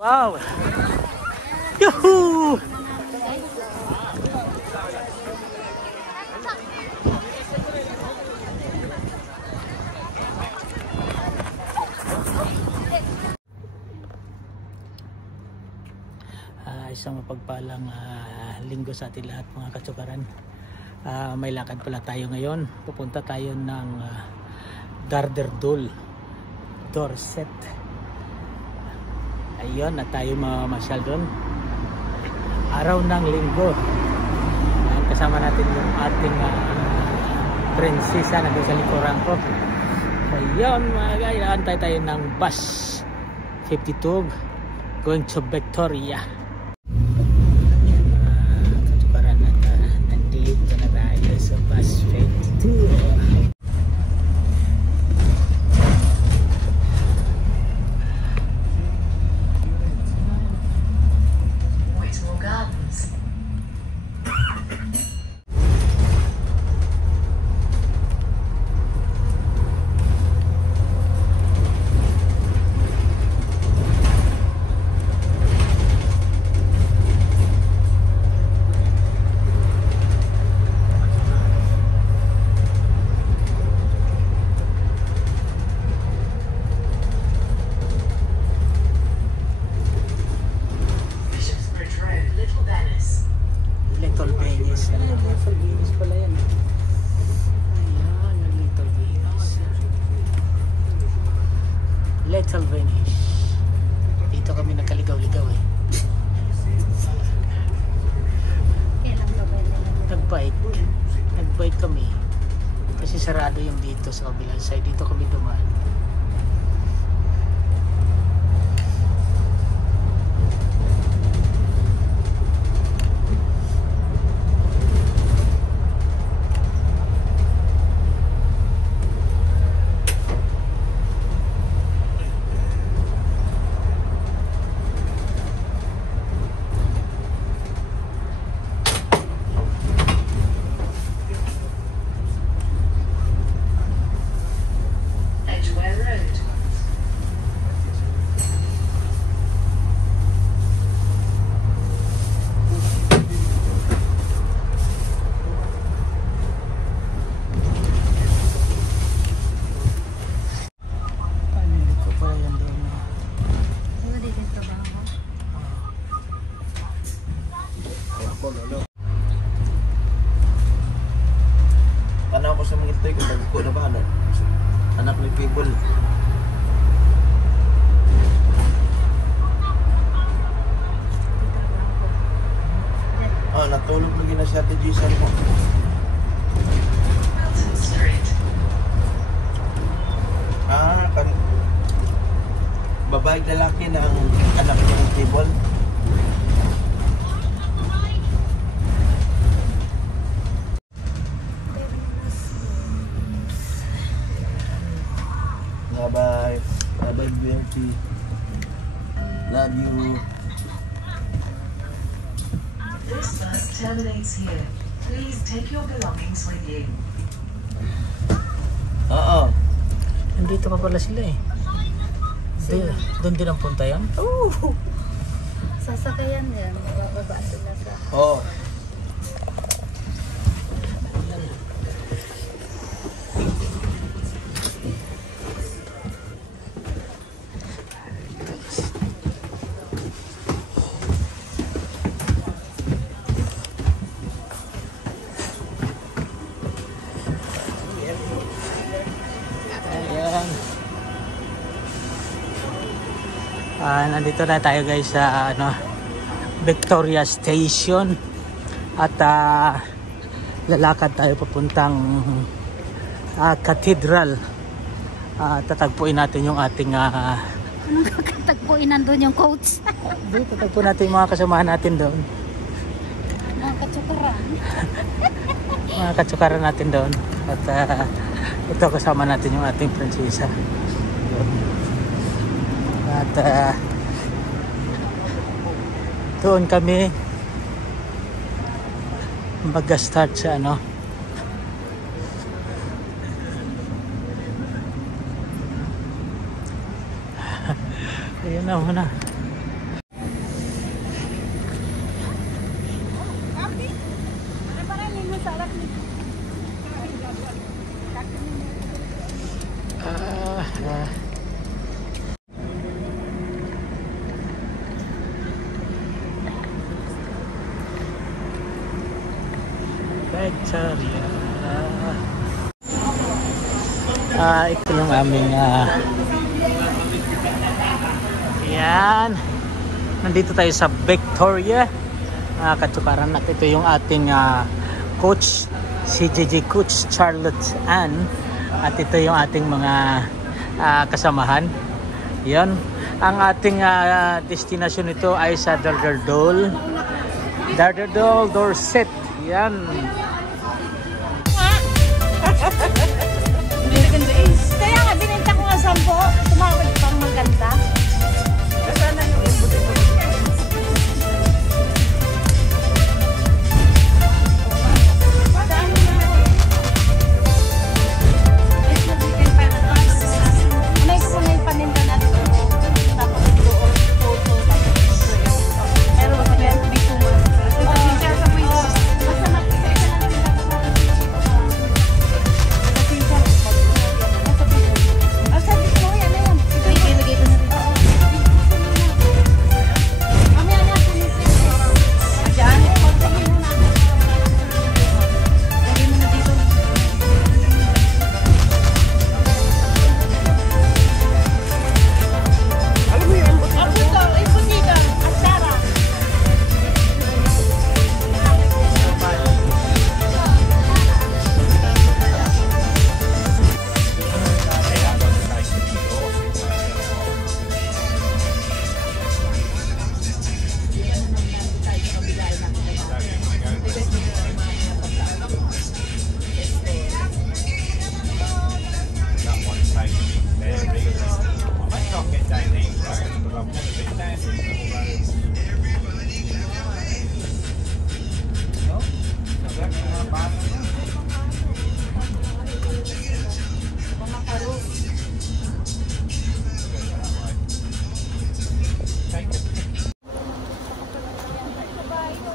Wow! Yuhuu! Isang mapagpalang linggo sa ating lahat mga katsukaran. May lakad pala tayo ngayon. Pupunta tayo ng Darderdul, Dorset. Ayun, na tayo mamasyal doon. Araw ng linggo. Kasama natin yung ating prinsesa na doon sa likuran ko. Ayun mga guys, antay tayo ng bus 52 going to Victoria. Bus 52. Little Venice. Little Venice pala yan. Ayan, Little Venice. Little Venice. Dito kami nakaligaw-ligaw eh. Nag-bike kami. Kasi sarado yung dito sa kabilang side. Dito kami dumaan. Anak ko sa mga ito'y kung ko na ba ano? Anak ni people. Natulog lagi na siya ito Jason mo. Babae lalaki na ang anak ng people. Bye bye beauty. Love you. This bus terminates here. Please take your belongings with you. Oo. Nandito pa pala sila eh. Doon din ang punta yan? Oo. Sasakayan yan. Bababa sila sa... Oo. Nandito na tayo guys sa Victoria Station at lalakad tayo papuntang Cathedral. Tatagpuin natin yung ating Anong kakatagpuin nandun yung coach? tatagpuin natin yung mga kasamahan natin doon. Mga katsukaran. Mga katsukaran natin doon. At ito kasama natin yung ating prinsesa. At doon kami mag-start sa Ayan na muna. Victoria. Ito yung aming yan. Nandito tayo sa Victoria, Katsukaran, at ito yung ating coach, si JJ Coach Charlotte Ann, at ito yung ating mga kasamahan. Yan. Ang ating destination nito ay sa Darderdol, Dorset. Yan. Kaya nga, binenta ko nga 10. Tumawag pang maganda. Kasana yung imbuti ko.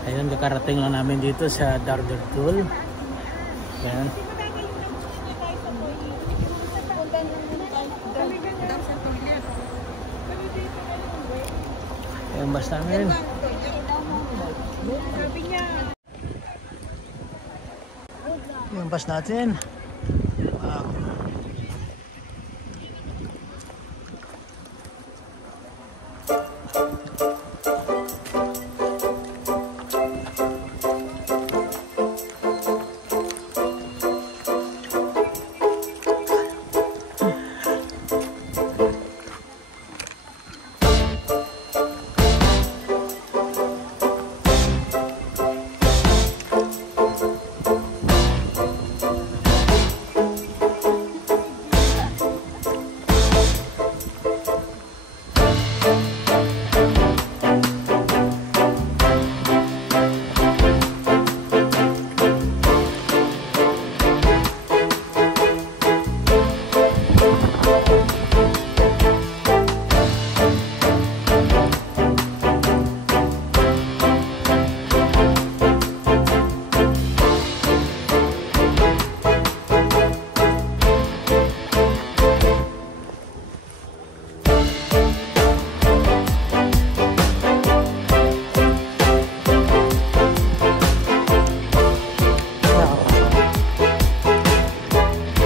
Ayun, kakarating lang namin dito sa Darderdol. Ayan. Ayan, bus namin. Yung bus natin. Wow.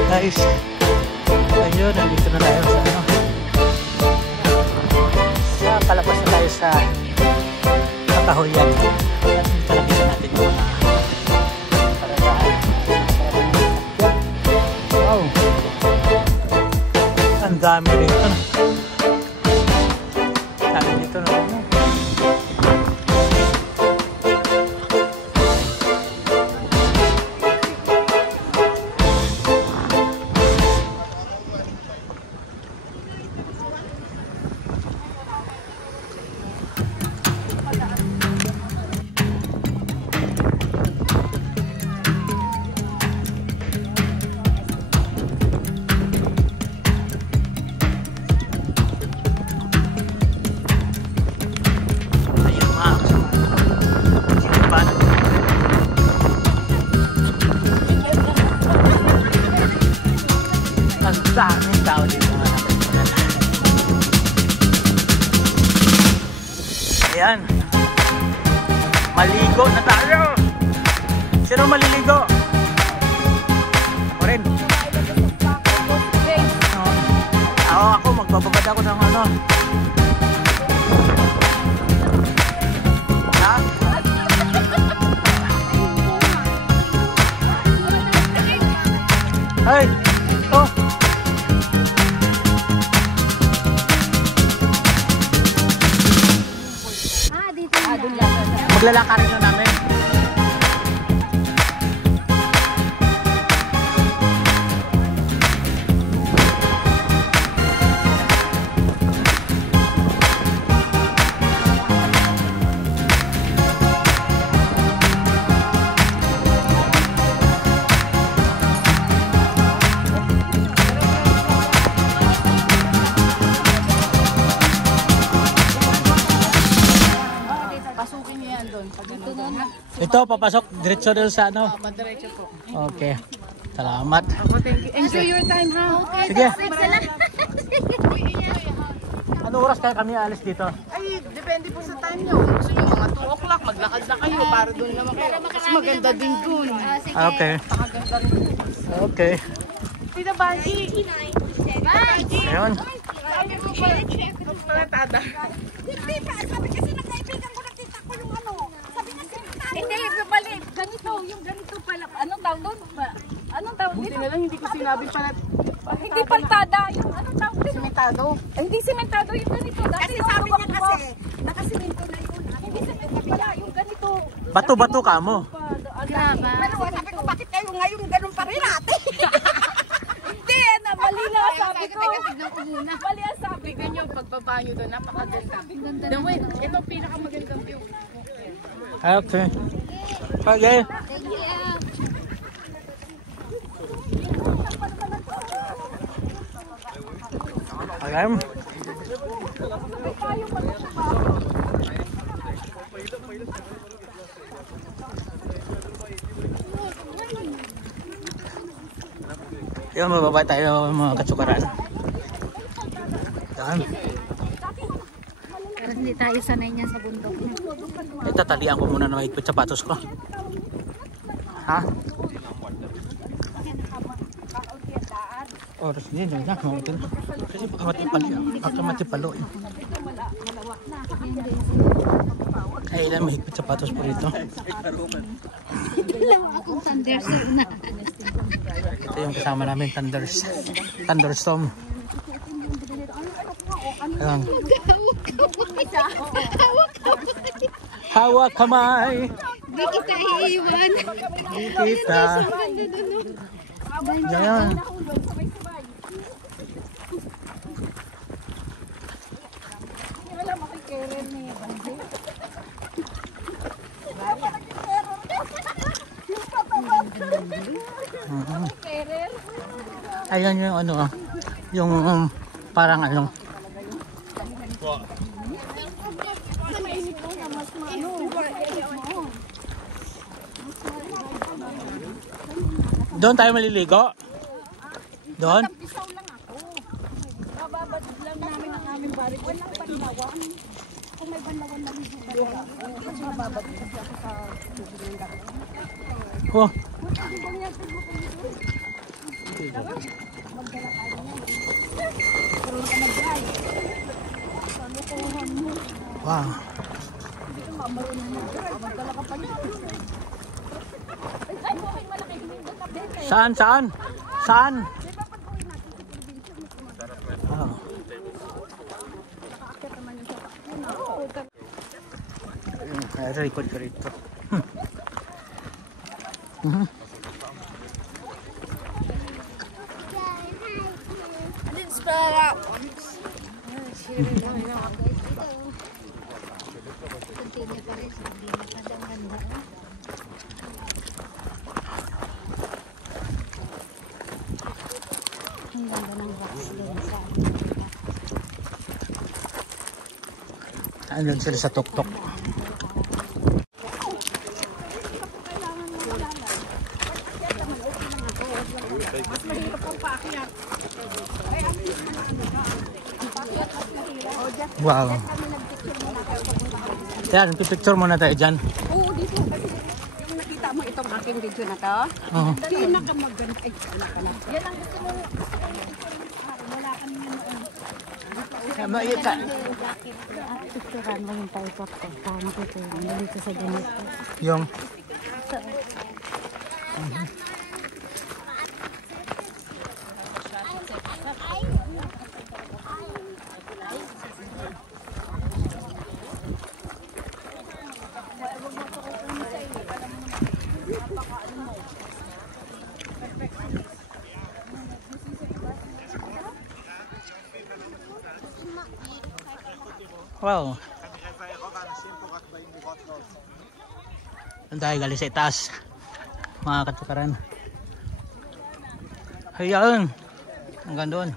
Guys, ayun, nandito na tayo sa palabas na tayo sa Kakahuyan. At dito nakita natin yung mga paradaan. Wow, ang dami rito. Dami dito na ano. Daming tao dito mga kapatid. Ayan. Maligo na tayo. Sino maliligo? Bababad ako ng ano. Ha? Hey! Oh! Dito na. Maglalakarin na namin. Pasukin niyo yan doon. Ito, papasok diretso doon sa ano. Madiretso po. Okay. Salamat. Thank you. Enjoy your time, ha? Sige. Ano oras kaya kami alis dito? Ay, depende po sa time nyo. Kung gusto nyo mga 2 o'clock, maglakad na kayo para doon naman kayo. Mas maganda din doon. Okay. Maganda rin doon. Okay. Tita Banji. Ayun. Sabi mo ba? Palatada. Hindi pa, sabi kasi ng kaibigan ko nakita ko yung ano. Sabi niya hindi, mali. Ganito, yung ganito pala. Anong tawag doon? Anong tawag Buti dito? na lang hindi ko sinabi pala. Hindi paltada. Yung anong tawag dito? Simentado. Hindi simentado yung ganito. Dati sabi niya kasi, nakasimento na yun. Hindi simentado pala, yung ganito. Bato-bato ka mo. Grabe. Pero sabi ko, bakit kayo ngayon ganun pa rin ate? Hindi, mali na sabi ko. Tignan ko muna. Mali ang sabi ko. Tignan nyo, pagbaba nyo doon, napakaganda. The way, ito ang pinakamagandang view. Okay. Okay. Alam. Yan, mababa tayo mga katsukaran. Yan. Pero hindi tayo sanay niya sa bundok. Itatalian ko muna ng higpit sapatos ko. Ha? Oras din, yun na. Kasi baka matipalo. Ay, ilan may higpit sapatos po rito. Akong thunderstorm na. Ito yung kasama namin, thunderstorm. Ayan. Hawak kamay. Hindi kita iiwan. Di kita. Yan. Ayan yung ano, yung parang ano. Doon tayo maliligo? Doon? Pisaw lang ako. Bababad lang namin ang aming barik. Walang banlawan. Kung may banlawan na hindi bababad kasi ako sa tubig ng gabi. Oh. Wow. Saan? Saan? Saan? Oh. Ay, record ko rito. Continue pa rin. Hindi na kada ang ganda. Ang ganda ng box doon sa Andun sila sa tuktok. Wow. Yan, picture muna tayo dyan. Oo, dito kasi yung nakita mo itong aking video na to. Oo. Pinakamaganda. Ay, anak. Yan ang gusto mo. Wala kami noon. Picturean mo yung typot ko. Tama ko ito yung dito sa ganito. Yung wow. Doon tayo galing sa itaas, mga katukaran. Hayaan hanggang doon.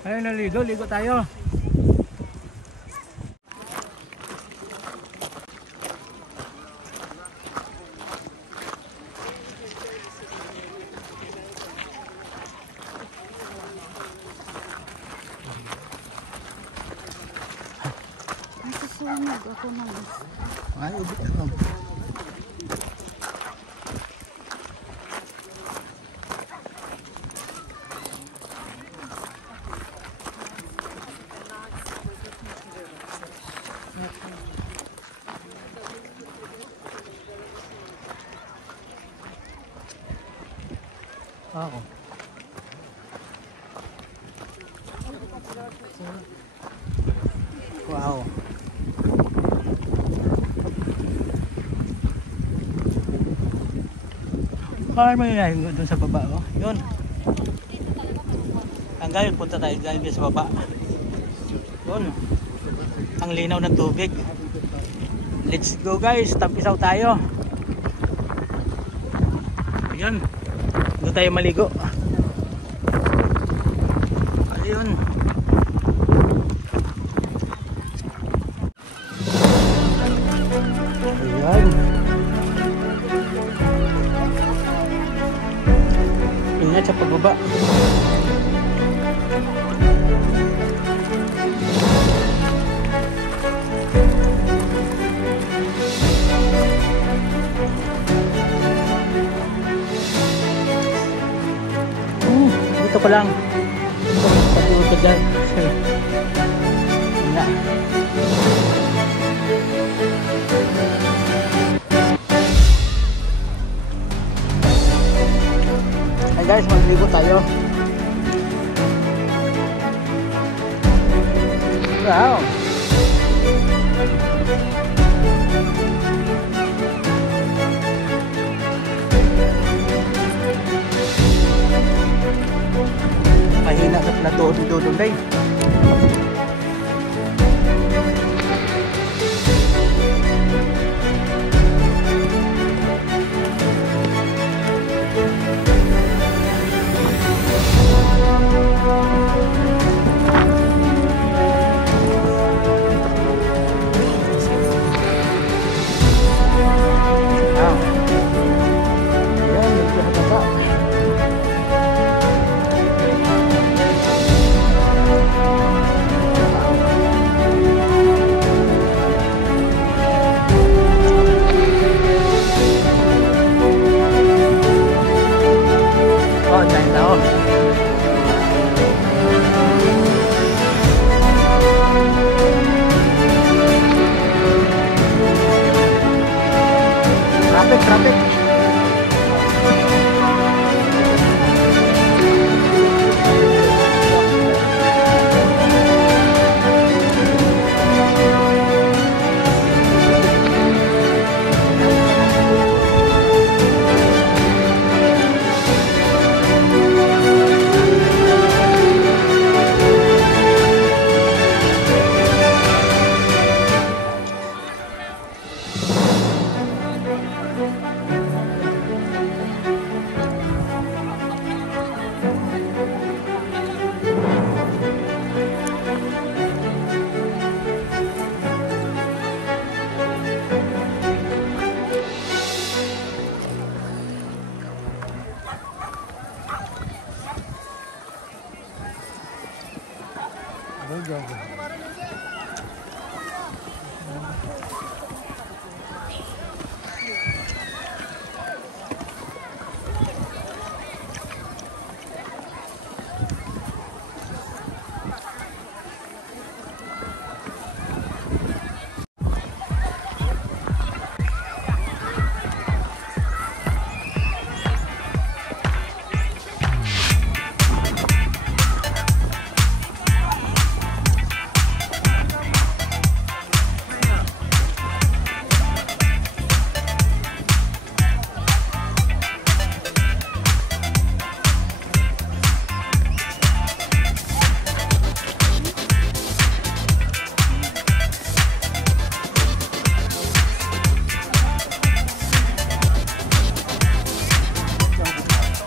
Ayun, naligo, ligo tayo. Nasusunog ako ng Ay, ubit ako. Ako. Wow. Kaya mo yun doon sa baba, oh. Yun. Hanggang punta tayo dyan sa baba. Yun. Ang linaw ng tubig. Let's go guys, tapisaw tayo. Ayan. Doon tayo maligo. Ayun. Ayan. Ingat sa pagbaba. Dito ko lang. Patuloy ko dyan. Wala. Hey guys, magligo tayo. Wow. Mahina sa pinatuod-tuod day.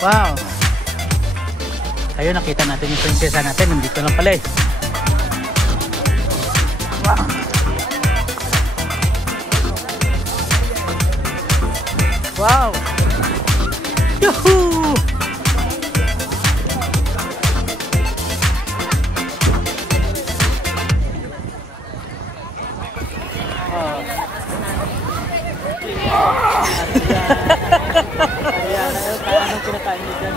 Wow! Ayun, nakita natin yung prinsesa natin. Nandito lang pala eh. Wow! Wow! Yuhuu! Anong kinakain niyo dyan?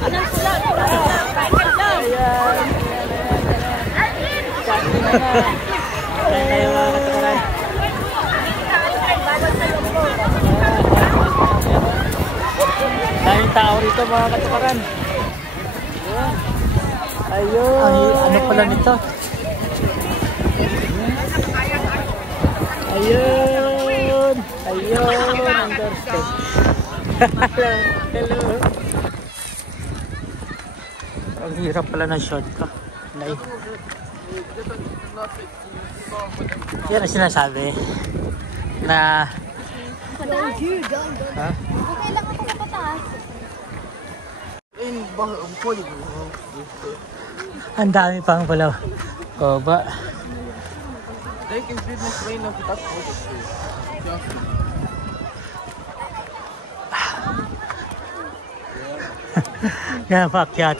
Anong sila? Kain ka lang. Kain na nga. Kain tayo mga katukaran. Daming tao rito mga katukaran. Ayun. Ano pala nito? Ayun. Ayun. Ang doorstep. Hello. Ang hirap pala ng shot ko. Yan ang sinasabi na ha? Okay lang ako mapataas. Ang dami pang pala. O ba? Yan pakyat.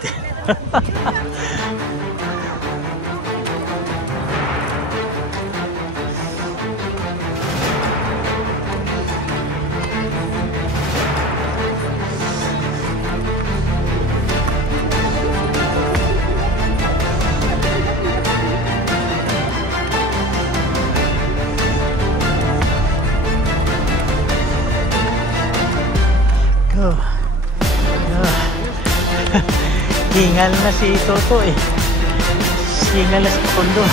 Go. Hingal na si Toto eh. Hingal na si Kondo.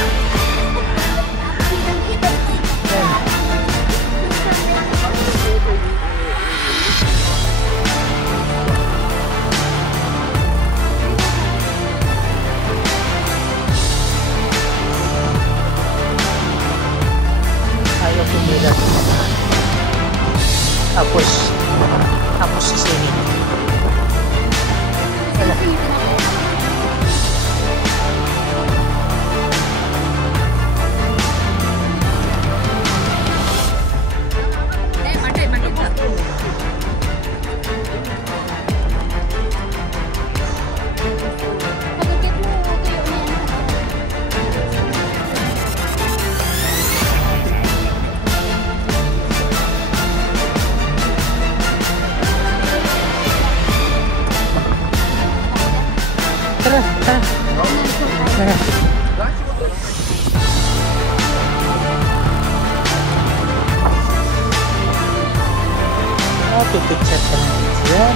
Ayaw tumira. Tapos sisingin. Wala. Tara, tara. Tara. Pipicture ka na yan.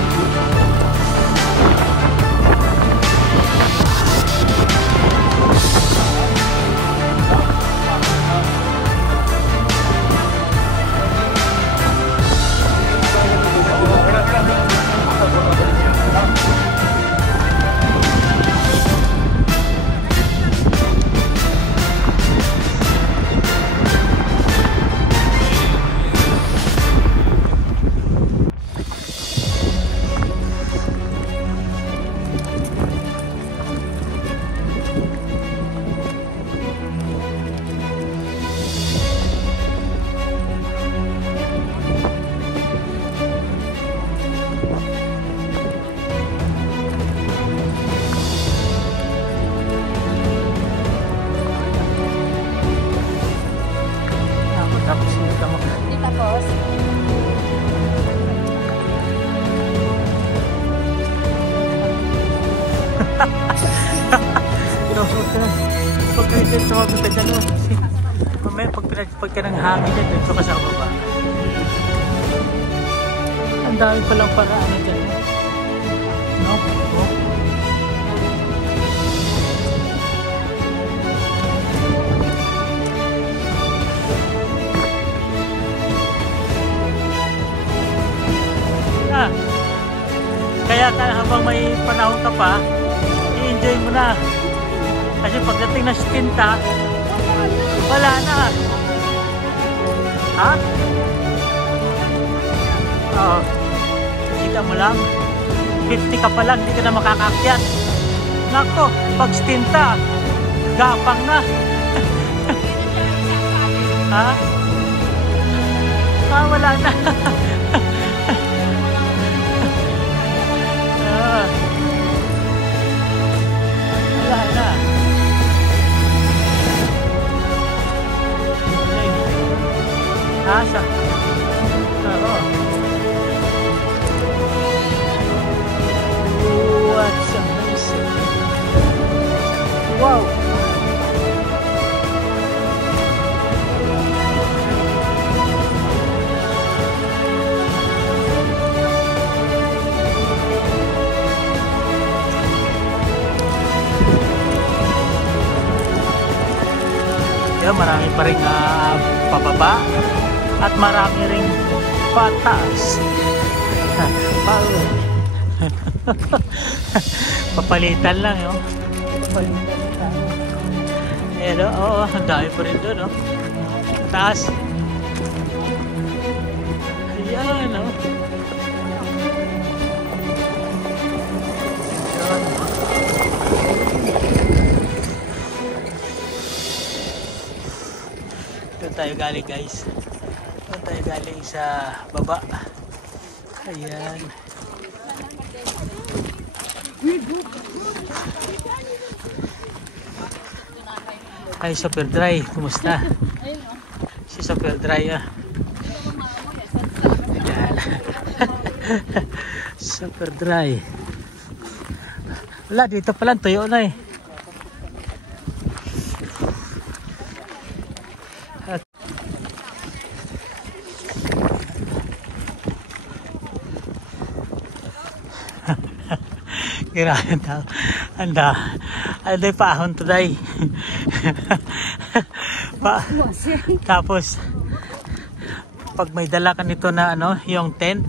Tumawag ka dyan naman. Mamaya pag ka ng hangin dyan, dito ka sa baba. Ang dami palang paraan dyan. No? No? Kaya habang may panahon ka pa, i-enjoy mo na. Kasi pagdating na stinta, wala na. Ha? Kita mo lang, 50 ka pa lang, hindi ka na makakaakyat. Nako, pag stinta, gapang na. Ha? Wala na. Wala na. Asa? Oo. What's amazing? Wow! Yeah, marami pa rin pababa at marami rin pataas. Papalitan lang yun. Papalitan lang. Pero oo, ang dami pa rin doon, no? Taas. Ayan, no? Ayan. Doon tayo galing, guys. Doon tayo galing sa baba. Ayan. Ay, super dry. Kumusta? Si super dry, ah. Ayan. Super dry. Wala, dito pala tuyo na eh. Grabe tao. Anda paahon today. Tapos pag may dala ka nito na ano, yung tent,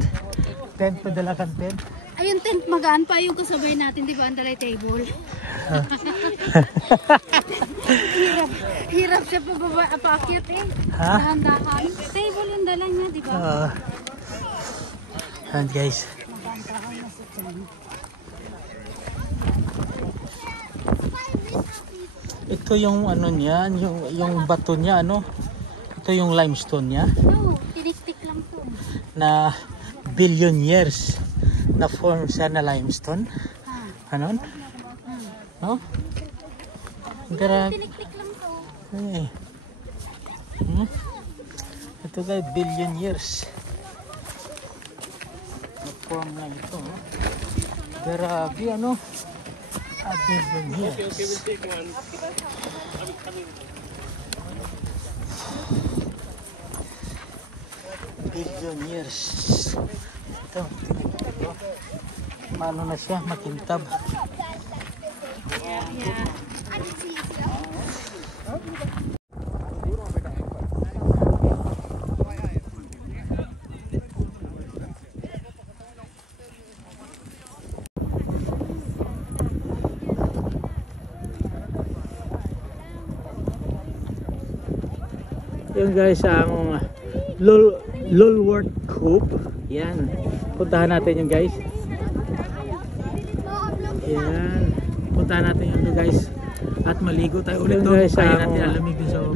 padala kang tent. Ayun, tent magaan pa yung kasabay natin, di ba? Ang dalay table. Hirap siya paakyat eh. Ha? Dahan-dahan. Table yung dala niya, di ba? And guys. Ito yung ano niya, yung bato niya, ano? Ito yung limestone niya. No, tinik-tik lang to. Na billion years na form siya na limestone. Ano? No? Grabe. Tinik-tik lang to. Eh. Ito guys, billion years. Na form na ito. Grabe, ano? A billion years. Billion years. Ito, ito. Mano na siya, makintab. Yung guys, ang Lulworth Cove. Yan. Puntahan natin yung guys. Yan. Puntahan natin yung guys. At maligo tayo ulit doon. Kaya natin alamig dun sa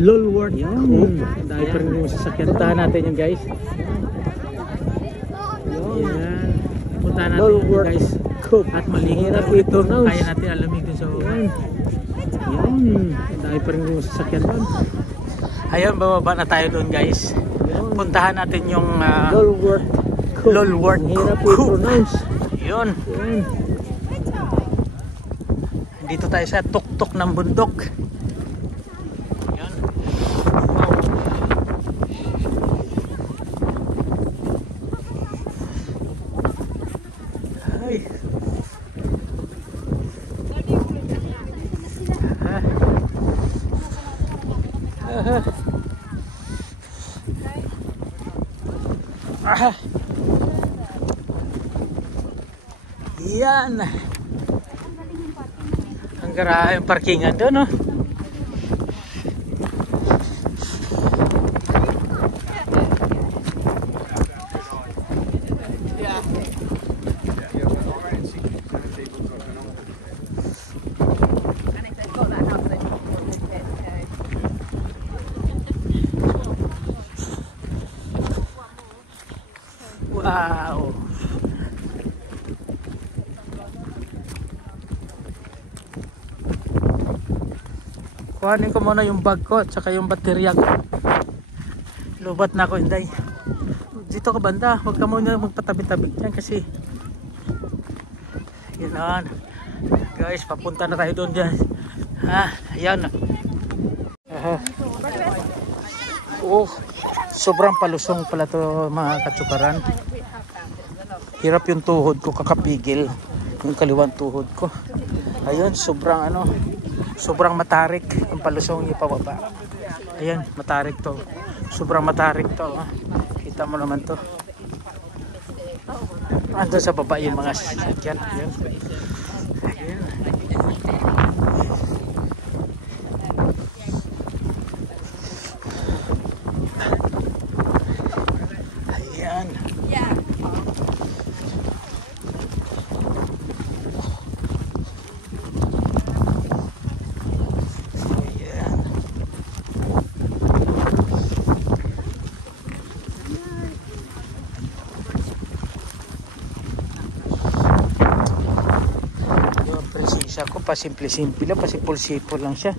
Lulworth Cove. Dahil pa rin yung sasakyan. Puntahan natin yung guys. Yan. Puntahan natin yung guys. At maligo tayo ulit doon. Kaya natin alamig dun sa yan. Dahil pa rin yung sasakyan doon. Ayun, bababa na tayo doon guys. Puntahan natin yung Lulworth Cove. Yun. Dito tayo sa tuktok ng bundok. Yun. Ay. Yan. Ang grabe yung parkingan doon, no? Wow! Kuhanin ko muna yung bag ko at saka yung baterya ko. Lubat na ako, Inday. Dito ka banda, huwag ka muna magpatabi-tabi dyan kasi yun na. Guys, papunta na tayo doon dyan. Ha, ayan. Oh, sobrang palusong pala to mga katsukaran. Hirap yung tuhod ko kakapigil. Yung kaliwang tuhod ko. Ayun, sobrang ano, sobrang matarik ang palusong niya pababa. Ayan, matarik to. Sobrang matarik to. Kita mo naman to. Andun sa baba yung mga sasakyan. Ayan. Ayan. Ayan. Ako pa simple-simple lang, pasipol-sipol lang siya.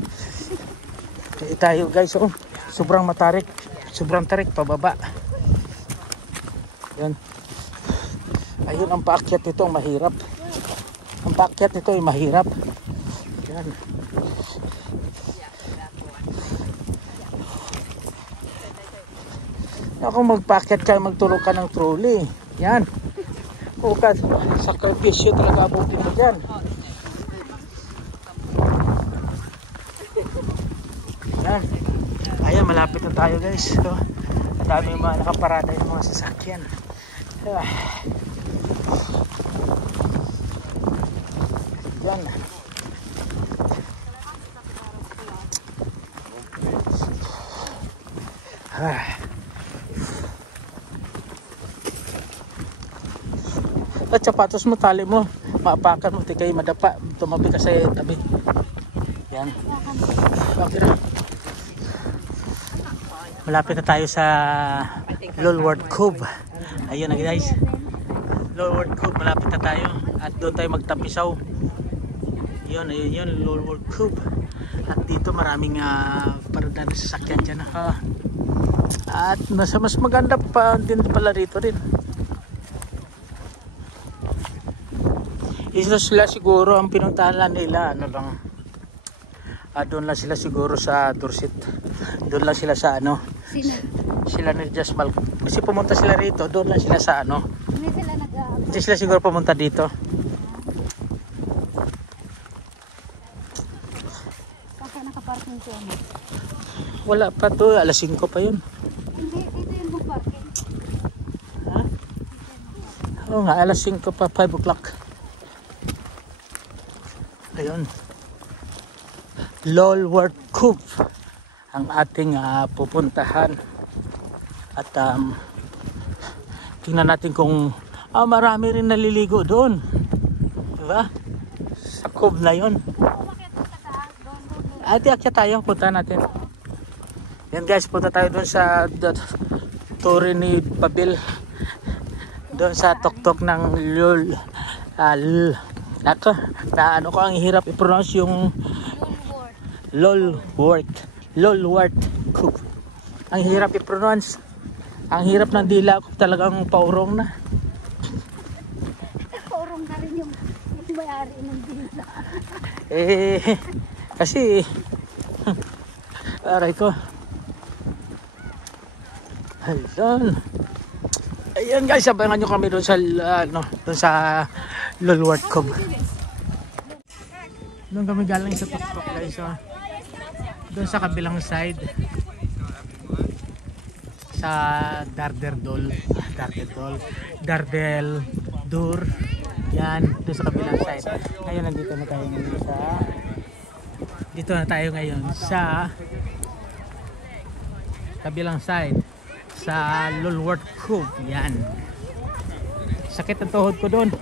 Tayo guys, oh, sobrang matarik, sobrang tarik pababa. Yan. Ayun, ang paakyat nito ang mahirap. Ang paakyat nito ay mahirap. Yan. Ako magpaakyat ka, magtulog ka ng trolley. Yan. O ka, sakripisyo talaga abutin mo dyan. Ayan, malapit na tayo guys. So, ang dami yung mga nakaparada yung mga sasakyan. Yan. At sapatos mo, tali mo, maapakan mo, di kayo madapa, tumabi ka sa tabi. Yan. Okay na. Malapit na tayo sa Lulworth Cove. Ayun na guys. Lulworth Cove, malapit na tayo. At doon tayo magtampisaw. Yun, ayun yun, Lulworth Cove. At dito maraming parada na sasakyan dyan. At mas maganda pa din pala rito rin. Isa sila siguro ang pinuntahan nila. Ano lang. Doon lang sila siguro sa Dorset. Doon lang sila sa ano. Sila ni Jasmal. Kasi pumunta sila rito, doon lang sila sa ano. Hindi sila siguro pumunta dito. Saka nakaparking siya mo? Wala pa to, alas 5 pa yun. Hindi, dito yung mag-parking. Ha? Oo nga, alas 5 pa, 5 o'clock. Ayun. Lulworth Cove ang ating pupuntahan. At tingnan natin kung marami rin naliligo doon. Diba? Sa cove na yun. Akyat tayo, punta natin. Yan guys, punta tayo doon sa Torre ni Babil. Doon sa tuktok ng ano ko, ang hirap i-pronounce yung Lulworth Cove. Ang hirap i-pronounce. Ang hirap ng dila ko, talagang paurong na. Paurong na rin yung may-ari ng dila. Kasi aray ko. Ayan guys, sabayan nyo kami doon sa doon sa Lulworth Cove. Doon kami galing sa tuktok guys. Doon sa kabilang side sa Darderdol Dur. Yan, doon sa kabilang side. Ngayon nandito na tayo ngayon sa kabilang side sa Lulworth Cove. Yan. Sakit ang tuhod ko doon.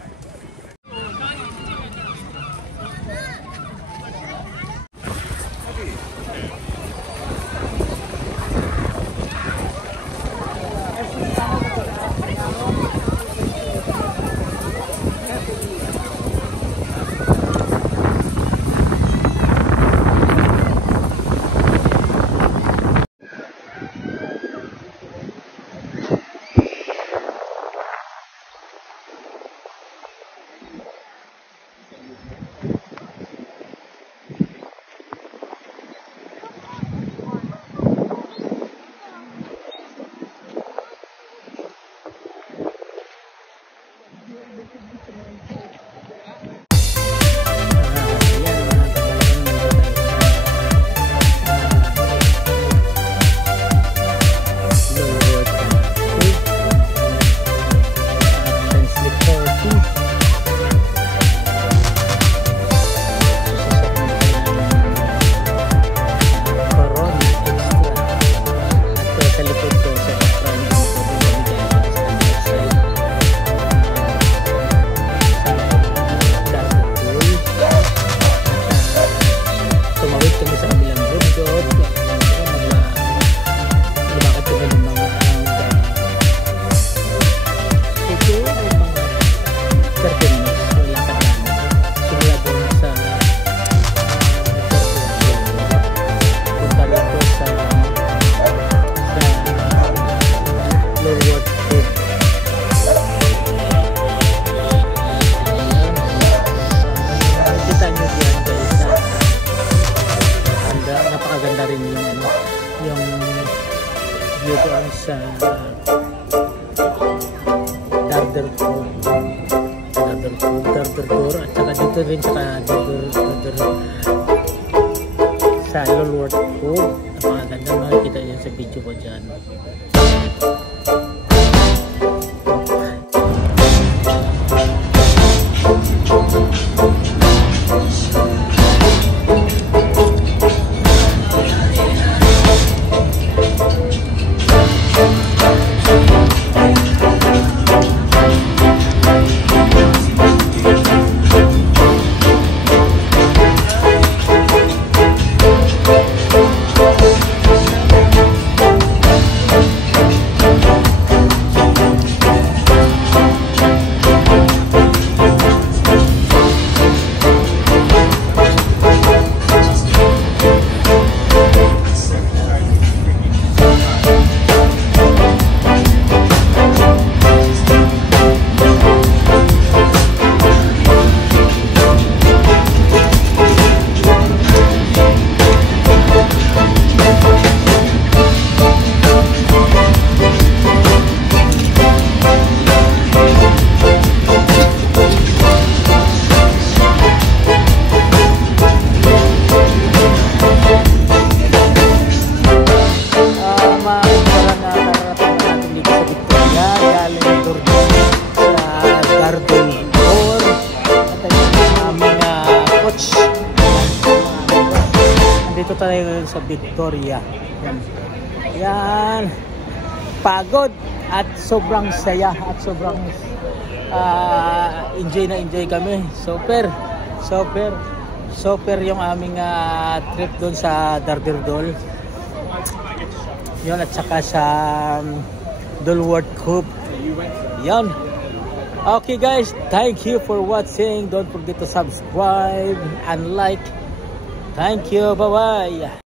maganda rin yung ano, yung view doon sa Dardertour at saka dito rin sa sa Lulworth Cove. Napakaganda, makikita yun sa video ko dyan. Dito tayo sa Victoria. Yan. Pagod at sobrang saya at sobrang enjoy na enjoy kami. Super yung aming trip doon sa Darderdool. Yun, at saka sa Lulworth Cove. Yan. Okay guys, thank you for watching. Don't forget to subscribe and like. Thank you. Bye-bye.